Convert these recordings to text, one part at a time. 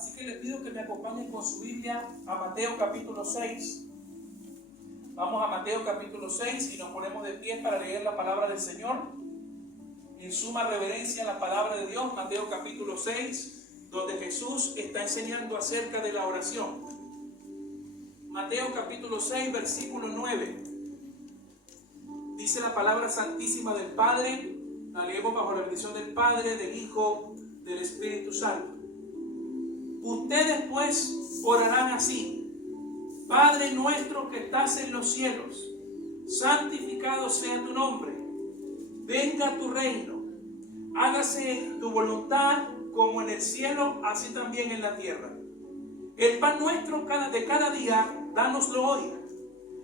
Así que les pido que me acompañen con su Biblia a Mateo capítulo 6. Vamos a Mateo capítulo 6 y nos ponemos de pie para leer la palabra del Señor. En suma reverencia a la palabra de Dios, Mateo capítulo 6, donde Jesús está enseñando acerca de la oración. Mateo capítulo 6, versículo 9. Dice la palabra santísima del Padre, la leemos bajo la bendición del Padre, del Hijo, del Espíritu Santo. Ustedes pues orarán así: Padre nuestro que estás en los cielos, santificado sea tu nombre, venga tu reino, hágase tu voluntad como en el cielo, así también en la tierra. El pan nuestro de cada día, dánoslo hoy,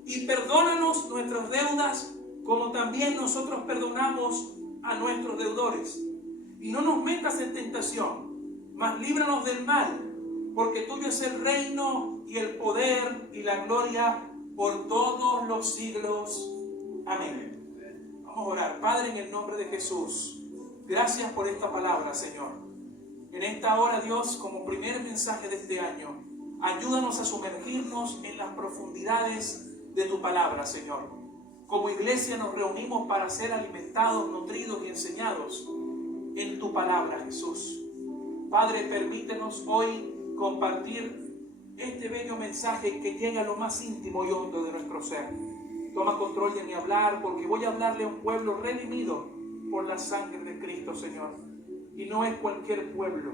y perdónanos nuestras deudas, como también nosotros perdonamos a nuestros deudores. Y no nos metas en tentación, mas líbranos del mal, porque tuyo es el reino y el poder y la gloria por todos los siglos. Amén. Vamos a orar. Padre, en el nombre de Jesús, gracias por esta palabra, Señor. En esta hora, Dios, como primer mensaje de este año, ayúdanos a sumergirnos en las profundidades de tu palabra, Señor. Como iglesia nos reunimos para ser alimentados, nutridos y enseñados en tu palabra, Jesús. Padre, permítenos hoy compartir este bello mensaje que llega a lo más íntimo y hondo de nuestro ser. Toma control de mi hablar, porque voy a hablarle a un pueblo redimido por la sangre de Cristo, Señor. Y no es cualquier pueblo.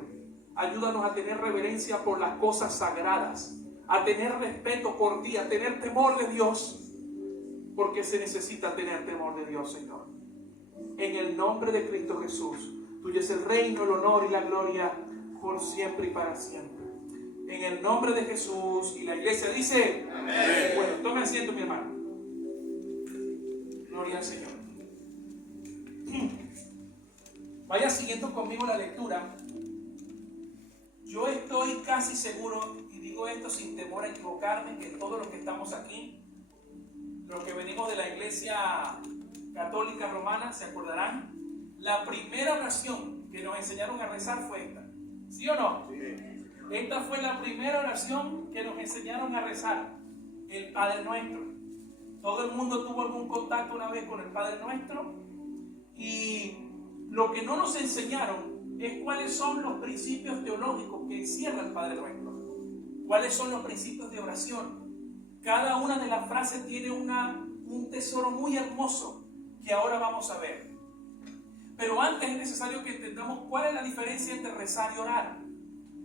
Ayúdanos a tener reverencia por las cosas sagradas, a tener respeto por ti, a tener temor de Dios, porque se necesita tener temor de Dios, Señor. En el nombre de Cristo Jesús, tuyo es el reino, el honor y la gloria por siempre y para siempre. En el nombre de Jesús. Y la iglesia dice: amén. Bueno, tome asiento, mi hermano. Gloria al Señor. Vaya siguiendo conmigo la lectura. Yo estoy casi seguro, y digo esto sin temor a equivocarme, que todos los que estamos aquí, los que venimos de la iglesia católica romana, se acordarán, la primera oración que nos enseñaron a rezar fue esta. ¿Sí o no? Sí. Esta fue la primera oración que nos enseñaron a rezar, el Padre Nuestro. Todo el mundo tuvo algún contacto una vez con el Padre Nuestro, y lo que no nos enseñaron es cuáles son los principios teológicos que encierra el Padre Nuestro, cuáles son los principios de oración. Cada una de las frases tiene un tesoro muy hermoso que ahora vamos a ver. Pero antes es necesario que entendamos cuál es la diferencia entre rezar y orar.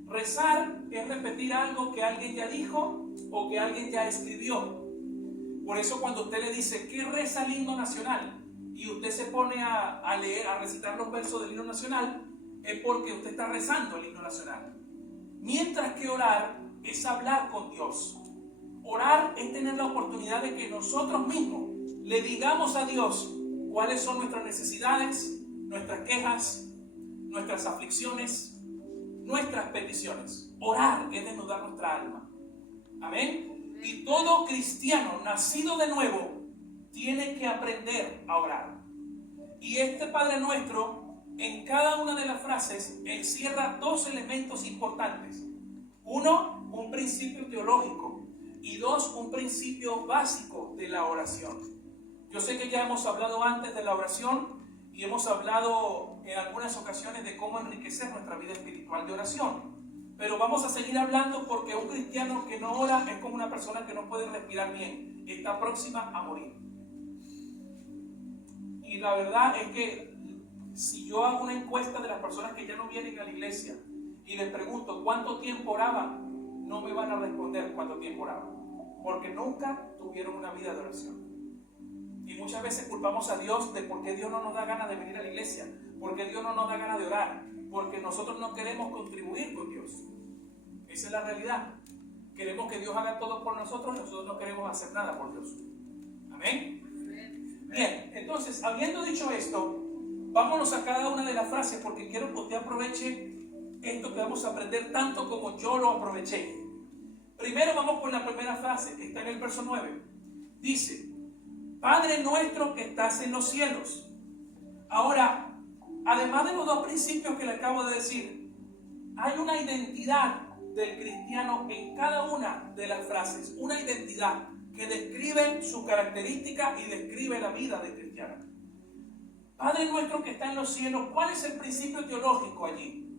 Rezar es repetir algo que alguien ya dijo o que alguien ya escribió. Por eso cuando usted le dice ¿qué reza el himno nacional? Y usted se pone a leer, a recitar los versos del himno nacional, es porque usted está rezando el himno nacional. Mientras que orar es hablar con Dios. Orar es tener la oportunidad de que nosotros mismos le digamos a Dios cuáles son nuestras necesidades, nuestras quejas, nuestras aflicciones, nuestras peticiones. Orar es desnudar nuestra alma. Amén. Y todo cristiano nacido de nuevo tiene que aprender a orar. Y este Padre Nuestro, en cada una de las frases, encierra dos elementos importantes. Uno, un principio teológico. Y dos, un principio básico de la oración. Yo sé que ya hemos hablado antes de la oración y hemos hablado en algunas ocasiones de cómo enriquecer nuestra vida espiritual de oración. Pero vamos a seguir hablando porque un cristiano que no ora es como una persona que no puede respirar bien. Está próxima a morir. Y la verdad es que si yo hago una encuesta de las personas que ya no vienen a la iglesia y les pregunto ¿cuánto tiempo oraban? No me van a responder cuánto tiempo oraban, porque nunca tuvieron una vida de oración. Y muchas veces culpamos a Dios de por qué Dios no nos da ganas de venir a la iglesia, por qué Dios no nos da ganas de orar, porque nosotros no queremos contribuir con Dios. Esa es la realidad. Queremos que Dios haga todo por nosotros y nosotros no queremos hacer nada por Dios. Amén. Bien, entonces, habiendo dicho esto, vámonos a cada una de las frases, porque quiero que usted aproveche esto que vamos a aprender tanto como yo lo aproveché. Primero vamos con la primera frase, que está en el verso 9. Dice: Padre nuestro que estás en los cielos. Ahora, además de los dos principios que le acabo de decir, hay una identidad del cristiano en cada una de las frases, una identidad que describe su característica y describe la vida del cristiano. Padre nuestro que está en los cielos, ¿cuál es el principio teológico allí?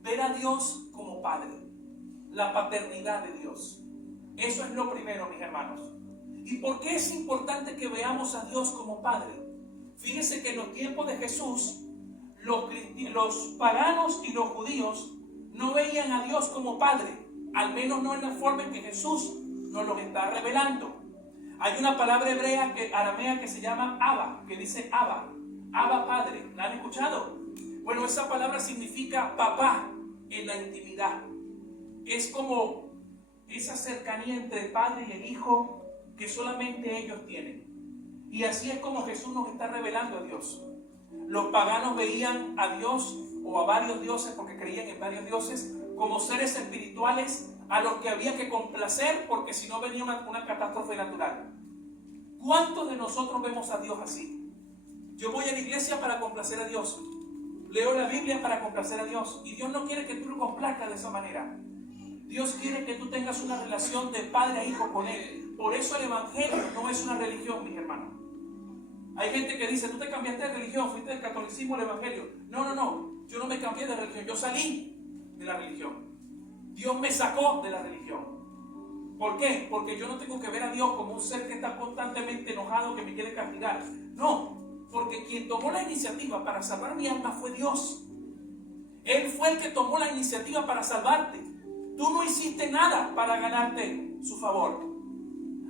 Ver a Dios como Padre, la paternidad de Dios. Eso es lo primero, mis hermanos. ¿Y por qué es importante que veamos a Dios como Padre? Fíjense que en los tiempos de Jesús, los paganos y los judíos no veían a Dios como Padre, al menos no en la forma en que Jesús nos lo está revelando. Hay una palabra hebrea aramea que se llama Abba, que dice Abba Padre. ¿La han escuchado? Bueno, esa palabra significa papá en la intimidad. Es como esa cercanía entre el Padre y el Hijo que solamente ellos tienen. Y así es como Jesús nos está revelando a Dios. Los paganos veían a Dios o a varios dioses, porque creían en varios dioses, como seres espirituales a los que había que complacer, porque si no venía una catástrofe natural. ¿Cuántos de nosotros vemos a Dios así? Yo voy a la iglesia para complacer a Dios, leo la Biblia para complacer a Dios, y Dios no quiere que tú lo complazcas de esa manera. Dios quiere que tú tengas una relación de padre a hijo con Él. Por eso el evangelio no es una religión, mis hermanos. Hay gente que dice, tú te cambiaste de religión, fuiste del catolicismo al evangelio. No, yo no me cambié de religión, yo salí de la religión. Dios me sacó de la religión. ¿Por qué? Porque yo no tengo que ver a Dios como un ser que está constantemente enojado, que me quiere castigar. No, porque quien tomó la iniciativa para salvar mi alma fue Dios. Él fue el que tomó la iniciativa para salvarte. Tú no hiciste nada para ganarte su favor.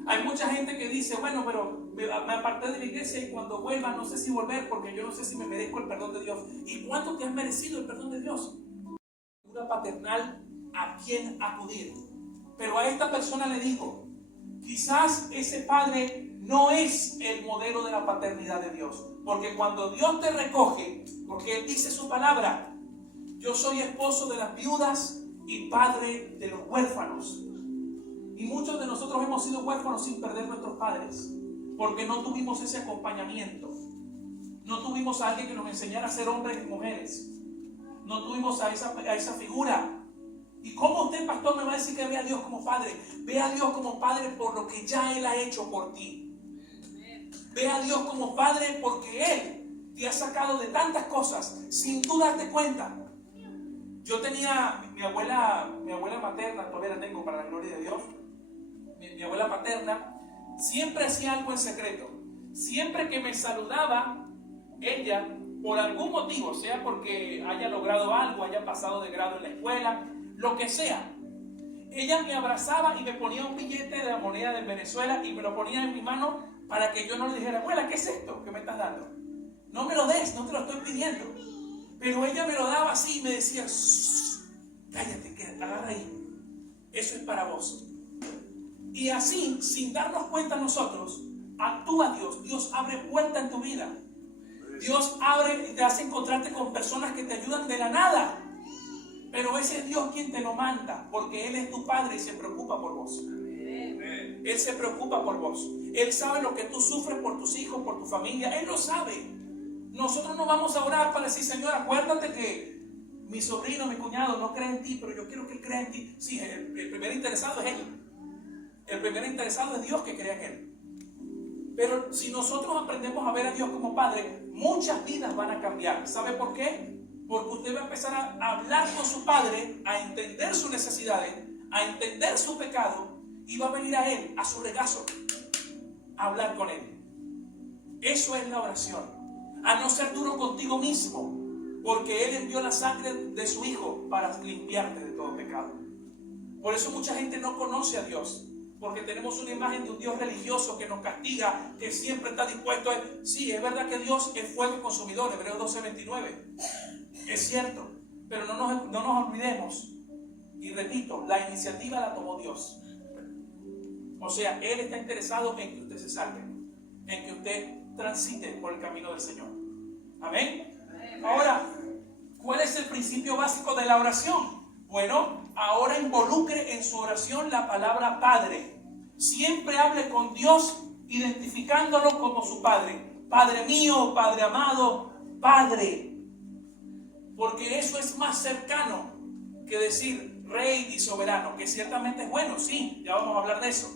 Hay mucha gente que dice, bueno, pero me aparté de la iglesia y cuando vuelva no sé si volver porque yo no sé si me merezco el perdón de Dios. ¿Y cuánto te has merecido el perdón de Dios? Una paternal a quien acudir. Pero a esta persona le digo, quizás ese padre no es el modelo de la paternidad de Dios. Porque cuando Dios te recoge, porque Él dice su palabra, yo soy esposo de las viudas y padre de los huérfanos. Y muchos de nosotros hemos sido huérfanos sin perder nuestros padres, porque no tuvimos ese acompañamiento. No tuvimos a alguien que nos enseñara a ser hombres y mujeres. No tuvimos a esa figura. ¿Y cómo usted, pastor, me va a decir que ve a Dios como Padre? Ve a Dios como Padre por lo que ya Él ha hecho por ti. Ve a Dios como Padre porque Él te ha sacado de tantas cosas sin tú darte cuenta. Yo tenía mi abuela materna, todavía la tengo para la gloria de Dios. Mi abuela paterna siempre hacía algo en secreto. Siempre que me saludaba, ella, por algún motivo, sea porque haya logrado algo, haya pasado de grado en la escuela, lo que sea, ella me abrazaba y me ponía un billete de la moneda de Venezuela y me lo ponía en mi mano para que yo no le dijera, abuela, ¿qué es esto que me estás dando? No me lo des, no te lo estoy pidiendo. Pero ella me lo daba así y me decía, cállate, agarra ahí. Eso es para vos. Y así, sin darnos cuenta nosotros, actúa Dios. Dios abre puertas en tu vida. Dios abre y te hace encontrarte con personas que te ayudan de la nada. Pero ese es Dios quien te lo manda, porque Él es tu Padre y se preocupa por vos. Él se preocupa por vos. Él sabe lo que tú sufres por tus hijos, por tu familia. Él lo sabe. Nosotros no vamos a orar para decir, Señor, acuérdate que mi sobrino, mi cuñado no cree en ti, pero yo quiero que él crea en ti. Sí, el primer interesado es Él. El primer interesado es Dios que crea en Él. Pero si nosotros aprendemos a ver a Dios como Padre, muchas vidas van a cambiar. ¿Sabe por qué? Porque usted va a empezar a hablar con su Padre, a entender sus necesidades, a entender su pecado, y va a venir a Él, a su regazo, a hablar con Él. Eso es la oración. A no ser duro contigo mismo, porque Él envió la sangre de su Hijo para limpiarte de todo pecado. Por eso mucha gente no conoce a Dios, porque tenemos una imagen de un Dios religioso que nos castiga, que siempre está dispuesto a... Sí, es verdad que Dios es fuego consumidor, Hebreos 12:29. Es cierto, pero no nos olvidemos, y repito, la iniciativa la tomó Dios. O sea, Él está interesado en que usted se salve, en que usted transite por el camino del Señor. Amén. Ahora, ¿cuál es el principio básico de la oración? Bueno, ahora involucre en su oración la palabra Padre. Siempre hable con Dios identificándolo como su Padre. Padre mío, Padre amado, Padre. Porque eso es más cercano que decir Rey y soberano, que ciertamente es bueno, sí, ya vamos a hablar de eso.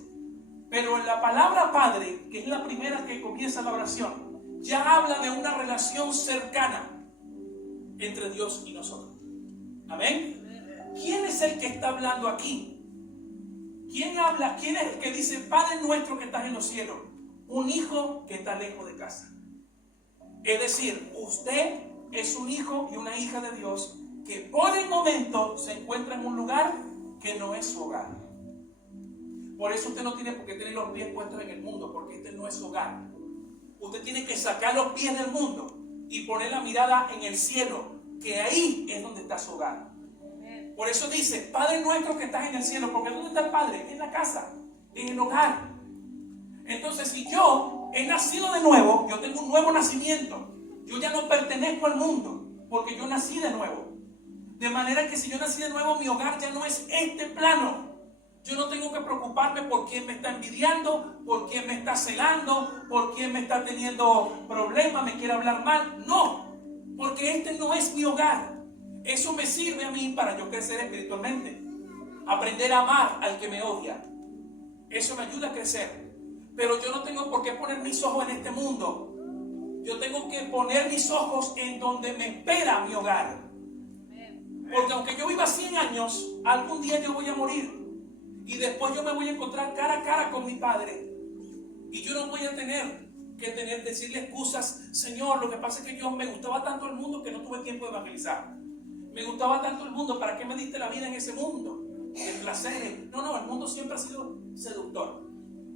Pero en la palabra Padre, que es la primera que comienza la oración, ya habla de una relación cercana entre Dios y nosotros. Amén. ¿Quién es el que está hablando aquí? ¿Quién habla? ¿Quién es el que dice, Padre nuestro que estás en los cielos? Un hijo que está lejos de casa. Es decir, usted es un hijo y una hija de Dios que por el momento se encuentra en un lugar que no es su hogar. Por eso usted no tiene por qué tener los pies puestos en el mundo, porque este no es su hogar. Usted tiene que sacar los pies del mundo y poner la mirada en el cielo, que ahí es donde está su hogar. Por eso dice, Padre nuestro que estás en el cielo, porque ¿dónde está el Padre? En la casa, en el hogar. Entonces, si yo he nacido de nuevo, yo tengo un nuevo nacimiento, yo ya no pertenezco al mundo, porque yo nací de nuevo. De manera que si yo nací de nuevo, mi hogar ya no es este plano. Yo no tengo que preocuparme por quién me está envidiando, por quién me está celando, por quién me está teniendo problemas, me quiere hablar mal. No, porque este no es mi hogar. Eso me sirve a mí para yo crecer espiritualmente. Aprender a amar al que me odia. Eso me ayuda a crecer. Pero yo no tengo por qué poner mis ojos en este mundo. Yo tengo que poner mis ojos en donde me espera mi hogar. Porque aunque yo viva 100 años, algún día yo voy a morir. Y después yo me voy a encontrar cara a cara con mi Padre. Y yo no voy a tener que decirle excusas. Señor, lo que pasa es que yo me gustaba tanto el mundo que no tuve tiempo de evangelizar. Me gustaba tanto el mundo, ¿para qué me diste la vida en ese mundo? El placer. No, el mundo siempre ha sido seductor.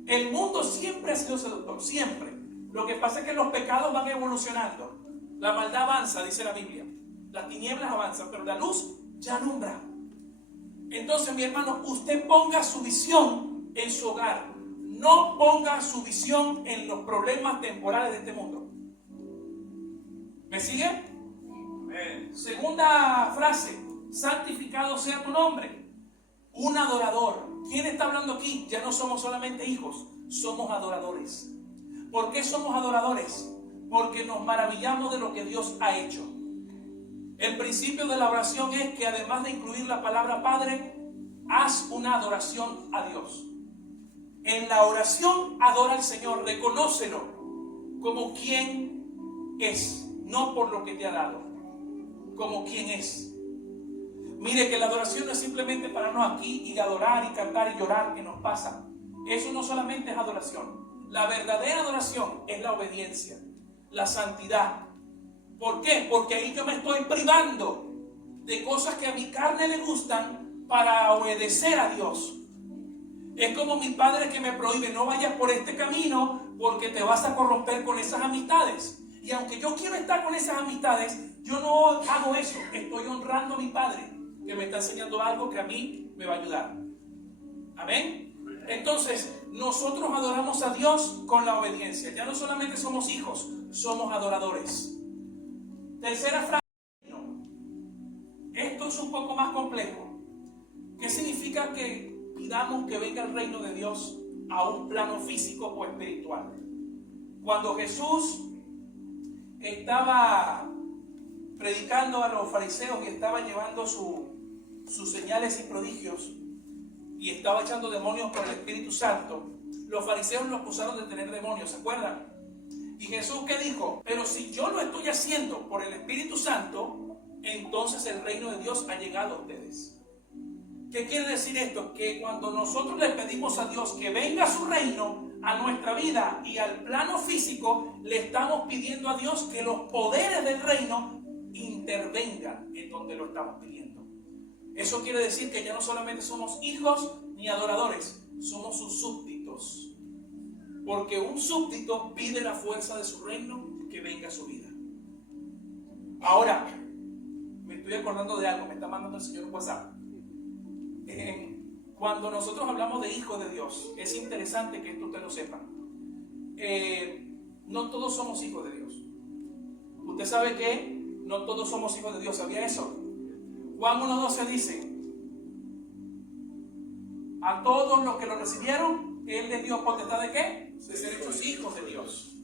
El mundo siempre ha sido seductor, siempre. Lo que pasa es que los pecados van evolucionando. La maldad avanza, dice la Biblia. Las tinieblas avanzan, pero la luz ya alumbra. Entonces, mi hermano, usted ponga su visión en su hogar. No ponga su visión en los problemas temporales de este mundo. ¿Me sigue? Segunda frase. Santificado sea tu nombre. Un adorador. ¿Quién está hablando aquí? Ya no somos solamente hijos, somos adoradores. ¿Por qué somos adoradores? Porque nos maravillamos de lo que Dios ha hecho. El principio de la oración es que además de incluir la palabra Padre, haz una adoración a Dios. En la oración adora al Señor, reconócelo como quien es, no por lo que te ha dado, como quien es. Mire que la adoración no es simplemente pararnos aquí y adorar y cantar y llorar que nos pasa. Eso no solamente es adoración. La verdadera adoración es la obediencia, la santidad. ¿Por qué? Porque ahí yo me estoy privando de cosas que a mi carne le gustan para obedecer a Dios. Es como mi padre que me prohíbe, no vayas por este camino porque te vas a corromper con esas amistades. Y aunque yo quiero estar con esas amistades, yo no hago eso. Estoy honrando a mi padre que me está enseñando algo que a mí me va a ayudar. Amén. Entonces, nosotros adoramos a Dios con la obediencia. Ya no solamente somos hijos, somos adoradores. Tercera frase. Esto es un poco más complejo. ¿Qué significa que pidamos que venga el reino de Dios a un plano físico o espiritual? Cuando Jesús estaba predicando a los fariseos y estaba llevando sus señales y prodigios y estaba echando demonios por el Espíritu Santo, los fariseos lo acusaron de tener demonios, ¿se acuerdan? Y Jesús, ¿qué dijo? Pero si yo lo estoy haciendo por el Espíritu Santo, entonces el reino de Dios ha llegado a ustedes. ¿Qué quiere decir esto? Que cuando nosotros le pedimos a Dios que venga su reino a nuestra vida y al plano físico, le estamos pidiendo a Dios que los poderes del reino intervengan en donde lo estamos pidiendo. Eso quiere decir que ya no solamente somos hijos ni adoradores, somos sus súbditos. Porque un súbdito pide la fuerza de su reino que venga a su vida. Ahora, me estoy acordando de algo, me está mandando el Señor un WhatsApp. Cuando nosotros hablamos de hijos de Dios, es interesante que esto usted lo sepa. No todos somos hijos de Dios. Usted sabe que no todos somos hijos de Dios, ¿sabía eso? Juan 1:12 dice: a todos los que lo recibieron, Él les dio potestad de ¿qué? De ser hechos hijos de Dios.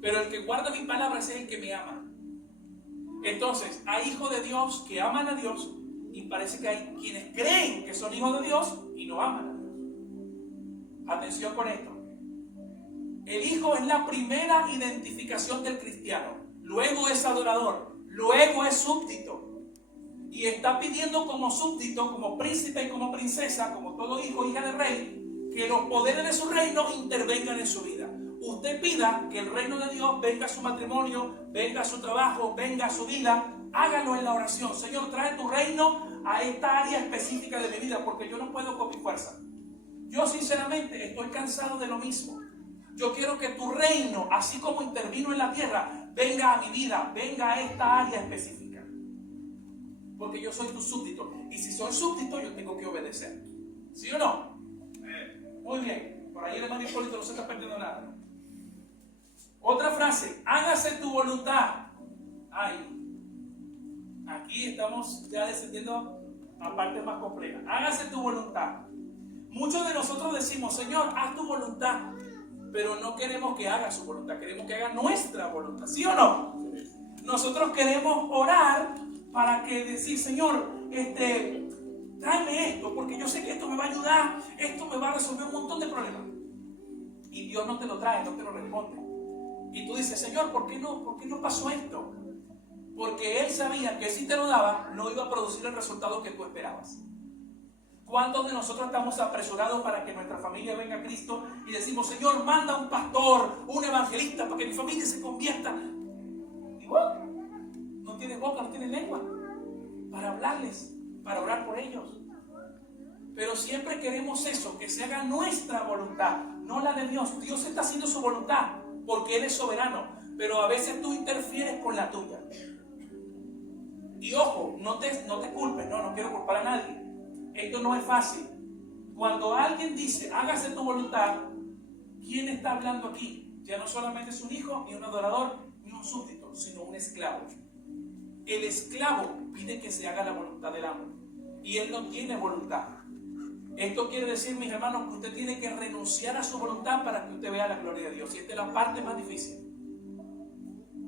Pero el que guarda mi palabra es el que me ama. Entonces, hay hijos de Dios que aman a Dios Y parece que hay quienes creen que son hijos de Dios y no aman a Dios. Atención con esto. El hijo es la primera identificación del cristiano. Luego es adorador. Luego es súbdito. Y está pidiendo como súbdito, como príncipe y como princesa, como todo hijo, hija de rey, que los poderes de su reino intervengan en su vida. Usted pida que el reino de Dios venga a su matrimonio, venga a su trabajo, venga a su vida. Hágalo en la oración. Señor, trae tu reino a esta área específica de mi vida, porque yo no puedo con mi fuerza. Yo sinceramente estoy cansado de lo mismo. Yo quiero que tu reino, así como intervino en la tierra, venga a mi vida, venga a esta área específica. Porque yo soy tu súbdito. Y si soy súbdito, yo tengo que obedecer. ¿Sí o no? Muy bien. Por ahí el hermano Hipólito no se está perdiendo nada. Otra frase. Hágase tu voluntad. Ay. Aquí estamos ya descendiendo a partes más complejas. Hágase tu voluntad. Muchos de nosotros decimos, Señor, haz tu voluntad. Pero no queremos que haga su voluntad. Queremos que haga nuestra voluntad. ¿Sí o no? Nosotros queremos orar para que decir, Señor, tráeme esto, porque yo sé que esto me va a ayudar, esto me va a resolver un montón de problemas. Y Dios no te lo trae, no te lo responde. Y tú dices, Señor, ¿por qué no pasó esto? Porque Él sabía que si te lo daba, no iba a producir el resultado que tú esperabas. ¿Cuántos de nosotros estamos apresurados para que nuestra familia venga a Cristo y decimos, Señor, manda un pastor, un evangelista, para que mi familia se convierta? Y bueno, no tienes boca, no tienes lengua para hablarles, para orar por ellos. Pero siempre queremos eso, que se haga nuestra voluntad, no la de Dios. Dios está haciendo su voluntad porque Él es soberano, pero a veces tú interfieres con la tuya. Y ojo, no te culpes, no quiero culpar a nadie. Esto no es fácil. Cuando alguien dice, hágase tu voluntad, ¿quién está hablando aquí? Ya no solamente es un hijo, ni un adorador, ni un súbdito, sino un esclavo. El esclavo pide que se haga la voluntad del amo. Y él no tiene voluntad. Esto quiere decir, mis hermanos, que usted tiene que renunciar a su voluntad para que usted vea la gloria de Dios. Y esta es la parte más difícil.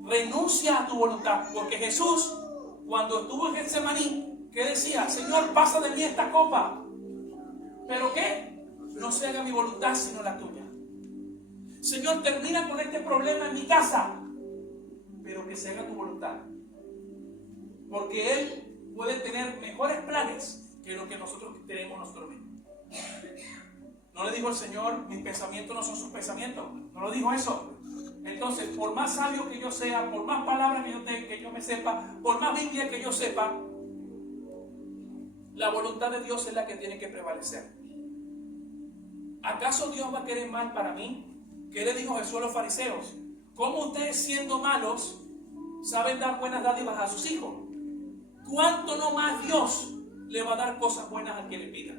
Renuncia a tu voluntad. Porque Jesús, cuando estuvo en Getsemaní, ¿qué decía? Señor, pasa de mí esta copa. ¿Pero qué? No se haga mi voluntad sino la tuya. Señor, termina con este problema en mi casa, pero que se haga tu voluntad. Porque Él puede tener mejores planes que lo que nosotros tenemos nosotros mismos. ¿No le dijo el Señor, mis pensamientos no son sus pensamientos? ¿No lo dijo eso? Entonces, por más sabio que yo sea, por más palabras que yo me sepa, por más Biblia que yo sepa, la voluntad de Dios es la que tiene que prevalecer. ¿Acaso Dios va a querer mal para mí? ¿Qué le dijo Jesús a los fariseos? ¿Cómo ustedes, siendo malos, saben dar buenas dádivas a sus hijos? ¿Cuánto no más Dios le va a dar cosas buenas al que le pida?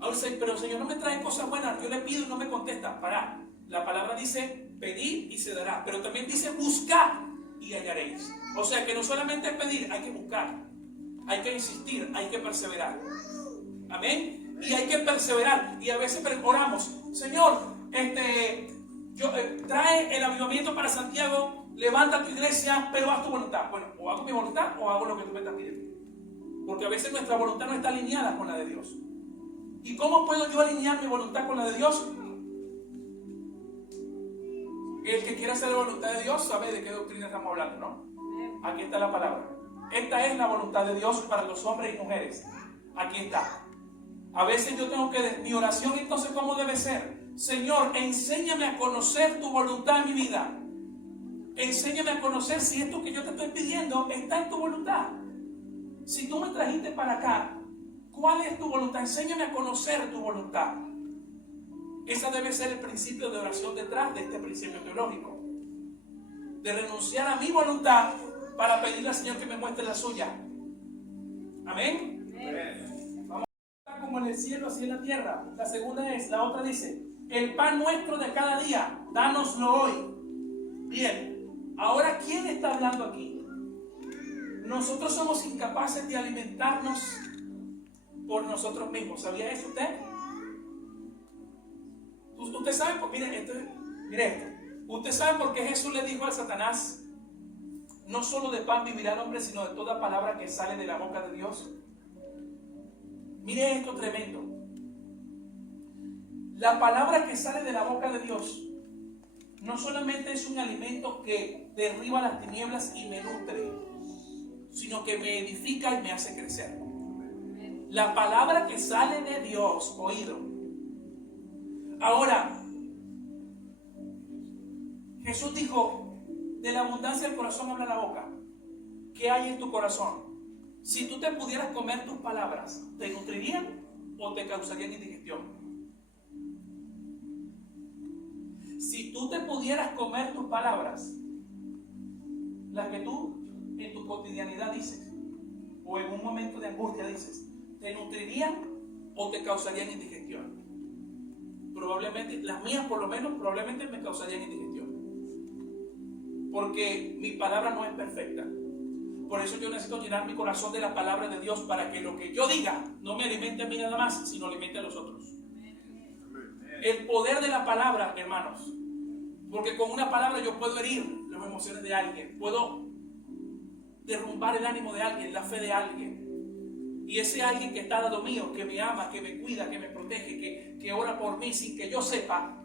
Ahora, pero Señor, no me trae cosas buenas. Yo le pido y no me contesta. Pará. La palabra dice pedir y se dará, pero también dice buscar y hallaréis. O sea que no solamente es pedir, hay que buscar. Hay que insistir, hay que perseverar. Amén. Y hay que perseverar. Y a veces oramos, Señor, trae el avivamiento para Santiago, levanta tu iglesia, pero haz tu voluntad. Bueno, o hago mi voluntad o hago lo que tú me estás pidiendo. Porque a veces nuestra voluntad no está alineada con la de Dios. ¿Y cómo puedo yo alinear mi voluntad con la de Dios? El que quiera hacer la voluntad de Dios sabe de qué doctrina estamos hablando, ¿no? Aquí está la palabra. Esta es la voluntad de Dios para los hombres y mujeres. Aquí está. A veces yo tengo que... Mi oración entonces, ¿cómo debe ser? Señor, enséñame a conocer tu voluntad en mi vida. Enséñame a conocer si esto que yo te estoy pidiendo está en tu voluntad. Si tú me trajiste para acá, ¿cuál es tu voluntad? Enséñame a conocer tu voluntad. Esa debe ser el principio de oración detrás de este principio teológico. De renunciar a mi voluntad para pedirle al Señor que me muestre la suya. Amén. Vamos a estar como en el cielo, así en la tierra. La otra dice, el pan nuestro de cada día, dánoslo hoy. Bien, ahora ¿quién está hablando aquí? Nosotros somos incapaces de alimentarnos por nosotros mismos. ¿Sabía eso usted? Usted sabe, mire esto. Usted sabe por qué Jesús le dijo a Satanás, no solo de pan vivirá el hombre, sino de toda palabra que sale de la boca de Dios. Mire esto tremendo. La palabra que sale de la boca de Dios no solamente es un alimento que derriba las tinieblas y me nutre, sino que me edifica y me hace crecer. La palabra que sale de Dios, oído. Ahora, Jesús dijo, de la abundancia del corazón habla la boca. ¿Qué hay en tu corazón? Si tú te pudieras comer tus palabras, ¿te nutrirían o te causarían indigestión? Si tú te pudieras comer tus palabras, las que tú en tu cotidianidad dices, o en un momento de angustia dices, ¿te nutrirían o te causarían indigestión? Probablemente, las mías por lo menos, probablemente me causarían indigestión. Porque mi palabra no es perfecta. Por eso yo necesito llenar mi corazón de la palabra de Dios para que lo que yo diga no me alimente a mí nada más, sino alimente a los otros. El poder de la palabra, hermanos. Porque con una palabra yo puedo herir las emociones de alguien, puedo derrumbar el ánimo de alguien, la fe de alguien. Y ese alguien que está al lado mío, que me ama, que me cuida, que me protege, que ora por mí sin que yo sepa,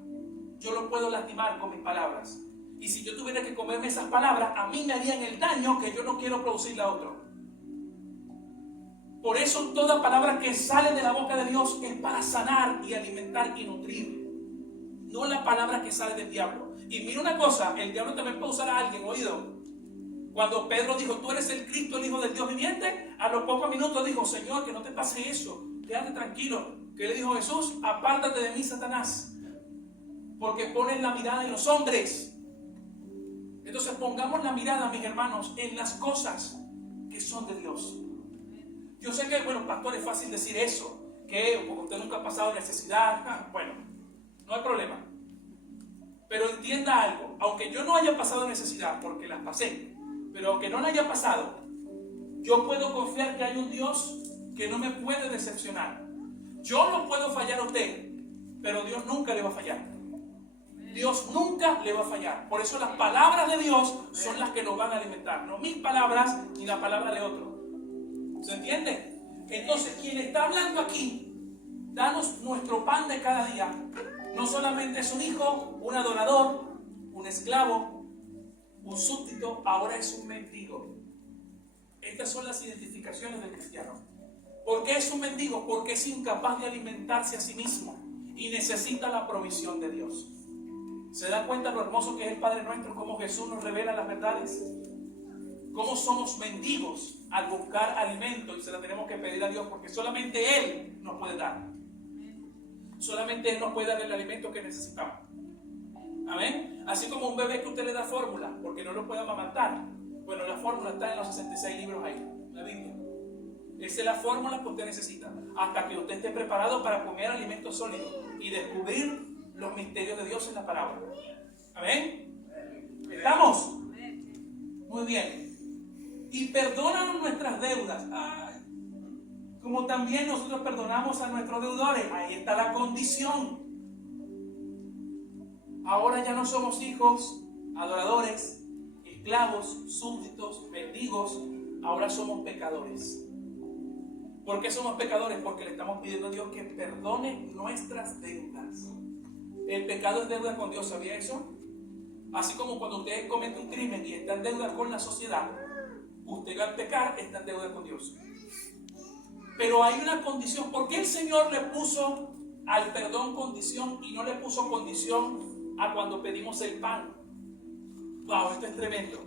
yo lo puedo lastimar con mis palabras. Y si yo tuviera que comerme esas palabras, a mí me harían el daño que yo no quiero producirle a otro. Por eso toda palabra que sale de la boca de Dios es para sanar y alimentar y nutrir. No la palabra que sale del diablo. Y mira una cosa, el diablo también puede usar a alguien, oído. Cuando Pedro dijo, tú eres el Cristo, el Hijo del Dios viviente, a los pocos minutos dijo, Señor, que no te pase eso, quédate tranquilo. ¿Qué le dijo Jesús? Apártate de mí, Satanás, porque pones la mirada en los hombres. Entonces pongamos la mirada, mis hermanos, en las cosas que son de Dios. Yo sé que, bueno, pastor, es fácil decir eso, que porque usted nunca ha pasado necesidad, bueno, no hay problema. Pero entienda algo, aunque yo no haya pasado necesidad, porque las pasé, pero aunque no la haya pasado, yo puedo confiar que hay un Dios que no me puede decepcionar. Yo no puedo fallar a usted, pero Dios nunca le va a fallar. Dios nunca le va a fallar. Por eso las palabras de Dios son las que nos van a alimentar, no mis palabras ni la palabra de otro. ¿Se entiende? Entonces, quien está hablando aquí, danos nuestro pan de cada día, no solamente es un hijo, un adorador, un esclavo, un súbdito, ahora es un mendigo. Estas son las identificaciones del cristiano. ¿Por qué es un mendigo? Porque es incapaz de alimentarse a sí mismo y necesita la provisión de Dios. ¿Se da cuenta lo hermoso que es el Padre Nuestro? Cómo Jesús nos revela las verdades. Cómo somos mendigos al buscar alimento y se la tenemos que pedir a Dios porque solamente Él nos puede dar. Solamente Él nos puede dar el alimento que necesitamos. Amén. Así como un bebé que usted le da fórmula porque no lo puede amamantar. Bueno, la fórmula está en los 66 libros ahí, la Biblia. Esa es la fórmula que usted necesita hasta que usted esté preparado para comer alimento sólido y descubrir los misterios de Dios en la parábola. Amén. ¿Estamos? Muy bien. Y perdónanos nuestras deudas. Ay, como también nosotros perdonamos a nuestros deudores. Ahí está la condición. Ahora ya no somos hijos, adoradores, esclavos, súbditos, mendigos. Ahora somos pecadores. ¿Por qué somos pecadores? Porque le estamos pidiendo a Dios que perdone nuestras deudas. El pecado es deuda con Dios, ¿sabía eso? Así como cuando usted comete un crimen y está en deuda con la sociedad, usted al pecar está en deuda con Dios. Pero hay una condición. ¿Por qué el Señor le puso al perdón condición y no le puso condición a cuando pedimos el pan? Wow, esto es tremendo.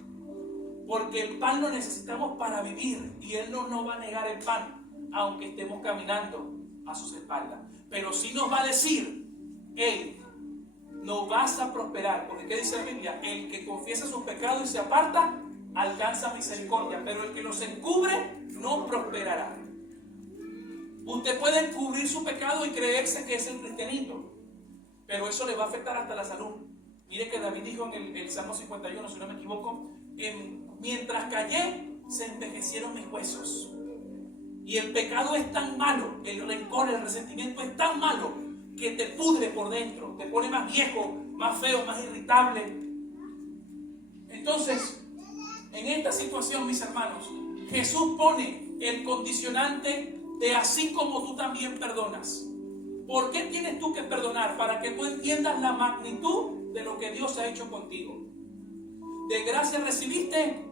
Porque el pan lo necesitamos para vivir y Él no nos va a negar el pan, aunque estemos caminando a sus espaldas. Pero sí nos va a decir, hey, no vas a prosperar, porque ¿qué dice la Biblia? El que confiesa sus pecados y se aparta, alcanza misericordia, pero el que los encubre, no prosperará. Usted puede encubrir su pecado y creerse que es el cristianito, pero eso le va a afectar hasta la salud. Mire que David dijo en el Salmo 51, si no me equivoco, mientras callé, se envejecieron mis huesos. Y el pecado es tan malo, el rencor, el resentimiento es tan malo, que te pudre por dentro, te pone más viejo, más feo, más irritable. Entonces, En esta situación, mis hermanos, Jesús pone el condicionante de así como tú también perdonas. ¿Por qué tienes tú que perdonar? Para que tú entiendas la magnitud de lo que Dios ha hecho contigo. De gracia recibiste,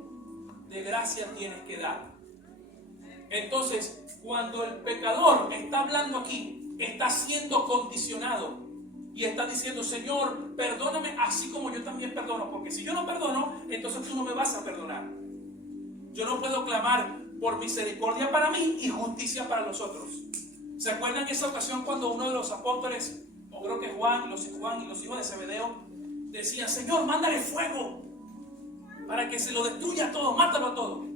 de gracia tienes que dar. Entonces, cuando el pecador está hablando aquí, está siendo condicionado y está diciendo: Señor, perdóname así como yo también perdono, porque si yo no perdono, entonces tú no me vas a perdonar. Yo no puedo clamar por misericordia para mí y justicia para los otros. ¿Se acuerdan esa ocasión cuando uno de los apóstoles, o creo que Juan y los hijos de Zebedeo, decían: Señor, mándale fuego para que se lo destruya todo, mátalo a todo?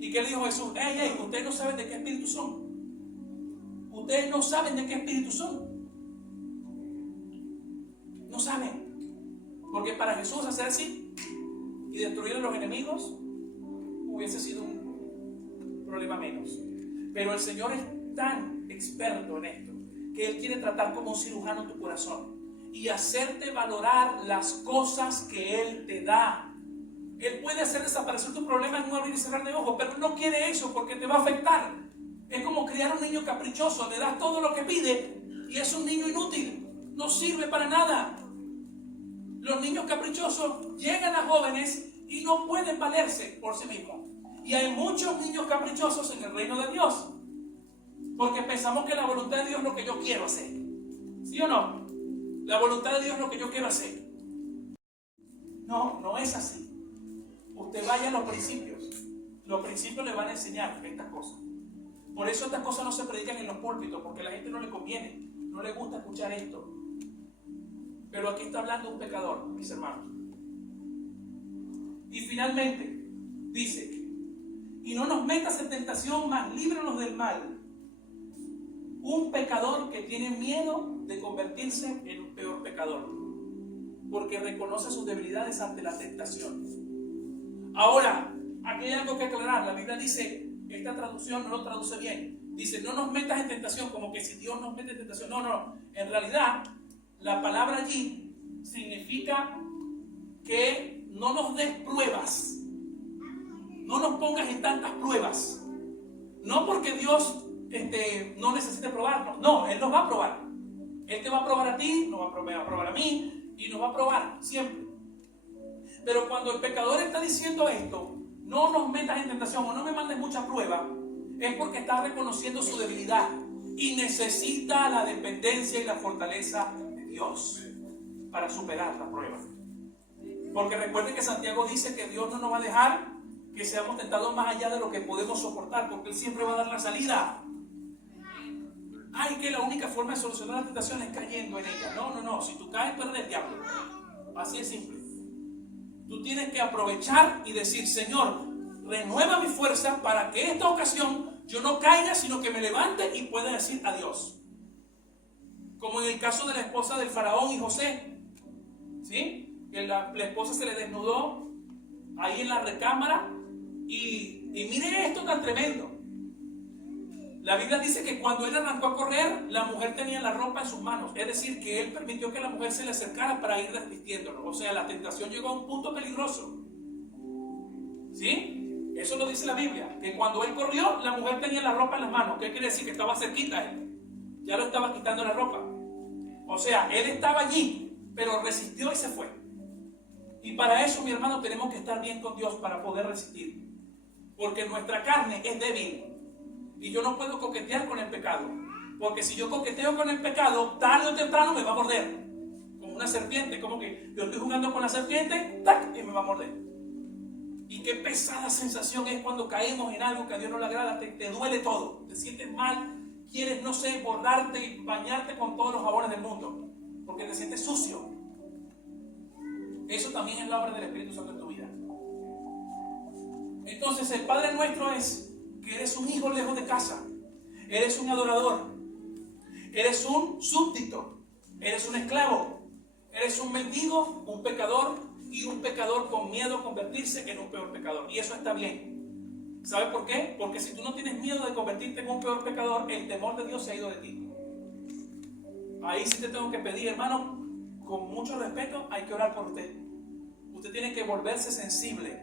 ¿Y qué le dijo Jesús? Ey, ustedes no saben de qué espíritu son. Ustedes no saben de qué espíritu son. No saben. Porque para Jesús hacer así y destruir a los enemigos hubiese sido un problema menos. Pero el Señor es tan experto en esto que Él quiere tratar como un cirujano tu corazón y hacerte valorar las cosas que Él te da. Él puede hacer desaparecer tu problema en un abrir y cerrar de ojos, pero Él no quiere eso porque te va a afectar. Es como criar un niño caprichoso: le das todo lo que pide y es un niño inútil, no sirve para nada. Los niños caprichosos llegan a jóvenes y no pueden valerse por sí mismos. Y hay muchos niños caprichosos en el reino de Dios, porque pensamos que la voluntad de Dios es lo que yo quiero hacer. ¿Sí o no? La voluntad de Dios es lo que yo quiero hacer. No, no es así. Usted vaya a los principios. Los principios le van a enseñar estas cosas. Por eso estas cosas no se predican en los púlpitos, porque a la gente no le conviene, no le gusta escuchar esto. Pero aquí está hablando un pecador, mis hermanos. Y finalmente dice: y no nos metas en tentación, mas líbranos del mal. Un pecador que tiene miedo de convertirse en un peor pecador, porque reconoce sus debilidades ante la tentación. Ahora, aquí hay algo que aclarar. La Biblia dice, esta traducción no lo traduce bien. Dice: no nos metas en tentación, como que si Dios nos mete en tentación. No. En realidad, la palabra allí significa que no nos des pruebas. No nos pongas en tantas pruebas. No porque Dios no necesite probarnos. No, Él nos va a probar. Él te va a probar a ti, nos va a probar a mí y nos va a probar siempre. Pero cuando el pecador está diciendo esto: no nos metas en tentación o no me mandes mucha prueba, es porque está reconociendo su debilidad y necesita la dependencia y la fortaleza de Dios para superar la prueba. Porque recuerden que Santiago dice que Dios no nos va a dejar que seamos tentados más allá de lo que podemos soportar, porque Él siempre va a dar la salida. Ay, que la única forma de solucionar la tentación es cayendo en ella. No, si tú caes, tú eres del diablo. Así es simple. Tú tienes que aprovechar y decir: Señor, renueva mi fuerza para que esta ocasión yo no caiga, sino que me levante y pueda decir adiós. Como en el caso de la esposa del faraón y José, ¿sí? Que la esposa se le desnudó ahí en la recámara y mire esto tan tremendo. La Biblia dice que cuando él arrancó a correr, la mujer tenía la ropa en sus manos. Es decir, que él permitió que la mujer se le acercara para ir desvistiéndolo. O sea, la tentación llegó a un punto peligroso. ¿Sí? Eso lo dice la Biblia. Que cuando él corrió, la mujer tenía la ropa en las manos. ¿Qué quiere decir? Que estaba cerquita a él. Ya lo estaba quitando la ropa. O sea, él estaba allí, pero resistió y se fue. Y para eso, mi hermano, tenemos que estar bien con Dios para poder resistir. Porque nuestra carne es débil. Y yo no puedo coquetear con el pecado. Porque si yo coqueteo con el pecado, tarde o temprano me va a morder. Como una serpiente, como que yo estoy jugando con la serpiente, ¡tac!, y me va a morder. Y qué pesada sensación es cuando caemos en algo que a Dios no le agrada. Te duele todo, te sientes mal, quieres, no sé, bordarte y bañarte con todos los jabones del mundo, porque te sientes sucio. Eso también es la obra del Espíritu Santo en tu vida. Entonces el Padre nuestro es que eres un hijo lejos de casa, eres un adorador, eres un súbdito, eres un esclavo, eres un mendigo, un pecador, y un pecador con miedo a convertirse en un peor pecador. Y eso está bien. ¿Sabe por qué? Porque si tú no tienes miedo de convertirte en un peor pecador, el temor de Dios se ha ido de ti. Ahí sí te tengo que pedir, hermano, con mucho respeto, hay que orar por usted. Usted tiene que volverse sensible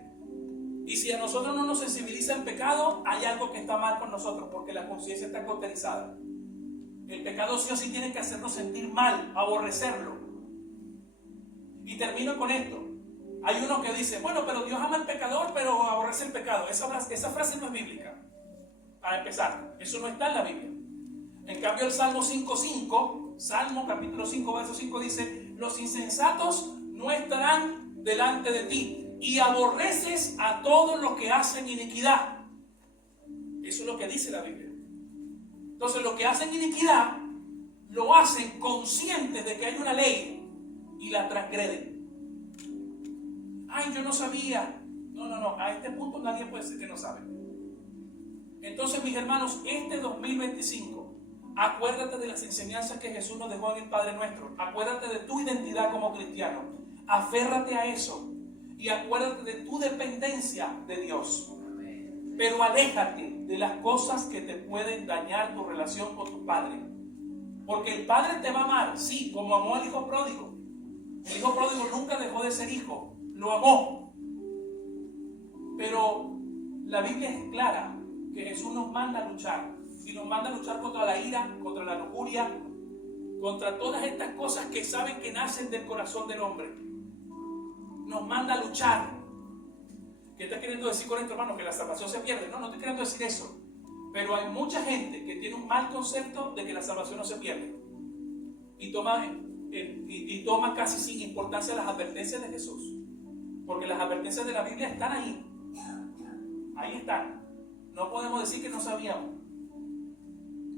Y si a nosotros no nos sensibiliza el pecado, hay algo que está mal con nosotros, porque la conciencia está cauterizada. El pecado sí o sí tiene que hacernos sentir mal, aborrecerlo. Y termino con esto. Hay uno que dice, bueno, pero Dios ama al pecador, pero aborrece el pecado. Esa frase no es bíblica. Para empezar, eso no está en la Biblia. En cambio, el Salmo 5:5, Salmo capítulo 5, verso 5 dice, los insensatos no estarán delante de ti, y aborreces a todos los que hacen iniquidad. Eso es lo que dice la Biblia. Entonces, los que hacen iniquidad lo hacen conscientes de que hay una ley y la transgreden. Ay, yo no sabía. No, a este punto nadie puede decir que no sabe. Entonces, mis hermanos, este 2025, acuérdate de las enseñanzas que Jesús nos dejó en el Padre Nuestro. Acuérdate de tu identidad como cristiano. Aférrate a eso. Y acuérdate de tu dependencia de Dios. Pero aléjate de las cosas que te pueden dañar tu relación con tu Padre. Porque el Padre te va a amar, sí, como amó al Hijo pródigo. El Hijo pródigo nunca dejó de ser hijo. Lo amó. Pero la Biblia es clara que Jesús nos manda a luchar. Y nos manda a luchar contra la ira, contra la lujuria, contra todas estas cosas que saben que nacen del corazón del hombre. Nos manda a luchar. ¿Qué está queriendo decir con esto, hermano? Que la salvación se pierde. No estoy queriendo decir eso. Pero hay mucha gente que tiene un mal concepto de que la salvación no se pierde. Y toma casi sin importancia las advertencias de Jesús. Porque las advertencias de la Biblia están ahí. Ahí están. No podemos decir que no sabíamos.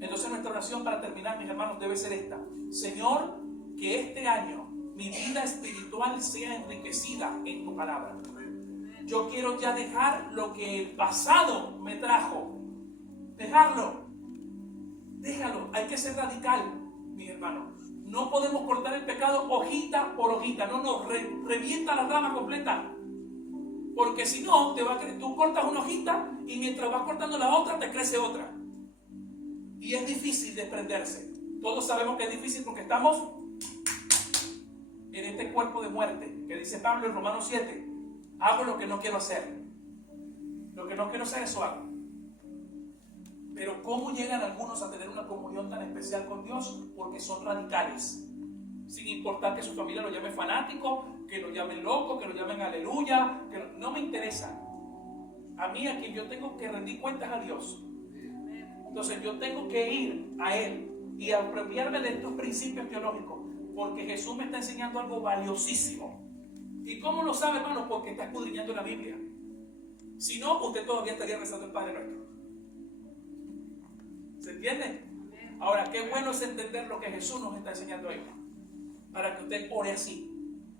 Entonces nuestra oración para terminar, mis hermanos, debe ser esta. Señor, que este año mi vida espiritual sea enriquecida en tu palabra. Yo quiero ya dejar lo que el pasado me trajo. Dejarlo. Déjalo. Hay que ser radical, mis hermanos. No podemos cortar el pecado hojita por hojita. No, revienta la rama completa. Porque si no, tú cortas una hojita y mientras vas cortando la otra, te crece otra. Y es difícil desprenderse. Todos sabemos que es difícil porque estamos en este cuerpo de muerte, que dice Pablo en Romanos 7. Hago lo que no quiero hacer. Lo que no quiero hacer, eso hago. Pero ¿cómo llegan algunos a tener una comunión tan especial con Dios? Porque son radicales. Sin importar que su familia lo llame fanático, que lo llamen loco, que lo llamen aleluya, no me interesa. A mí, a quien yo tengo que rendir cuentas a Dios. Entonces yo tengo que ir a Él y apropiarme de estos principios teológicos, porque Jesús me está enseñando algo valiosísimo. ¿Y cómo lo sabe, hermano? Porque está escudriñando la Biblia. Si no, usted todavía estaría rezando el Padre Nuestro. ¿Se entiende? Ahora, qué bueno es entender lo que Jesús nos está enseñando ahí, para que usted ore así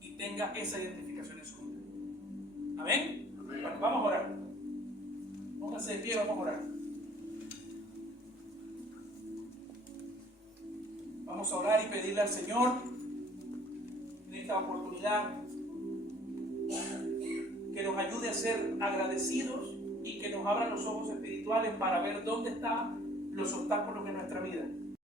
y tenga esa identificación en su vida. ¿Amén? Amén. Bueno, vamos a orar. Póngase de pie, vamos a orar. Vamos a orar y pedirle al Señor en esta oportunidad que nos ayude a ser agradecidos y que nos abra los ojos espirituales para ver dónde están los obstáculos en nuestra vida.